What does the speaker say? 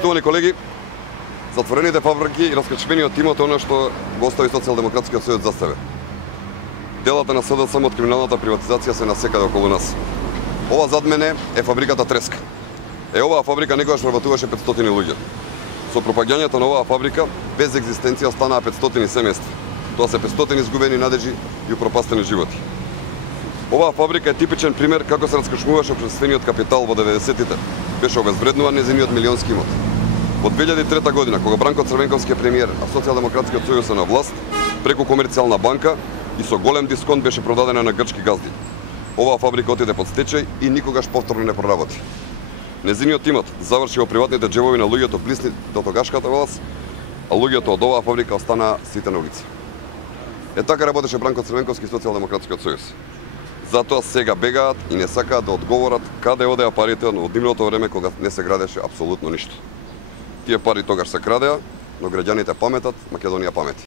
Почитувани колеги, затворените фабрики и раскрачмениот имот е оно што го остави Социјалдемократскиот сојуз за себе. Делата на СДСМ од криминалната приватизација се насекаде околу нас. Ова зад мене е фабриката Треска. Оваа фабрика некогаш работуваше 500 луѓе. Со пропаѓањето на оваа фабрика, без екзистенција станаа 500 семејства. Тоа се 500 изгубени надежи и упропастени животи. Оваа фабрика е типичен пример како се раскршмуваше општествениот капитал во 90-тите. Беше обезвреднуван незиниот милионски имот. Во 2003 година, кога Бранко Црвенковски е премиер, а Социјалдемократскиот сојуз е на власт, преку комерцијална банка и со голем дисконт беше продадена на грчки газди. Оваа фабрика отиде под стечај и никогаш повторно не проработи. Незиниот имот заврши во приватните џебови на луѓето блисни до тогашката власт, а луѓето од оваа фабрика останаа сите на улица. Така работеше Бранко Црвенковски и Социјалдемократскиот сојуз. Затоа сега бегаат и не сакаат да одговорат каде одеа парите од нивното време кога не се градеше апсолутно ништо. Тие пари тогаш се крадеа, но граѓаните паметат, Македонија памети.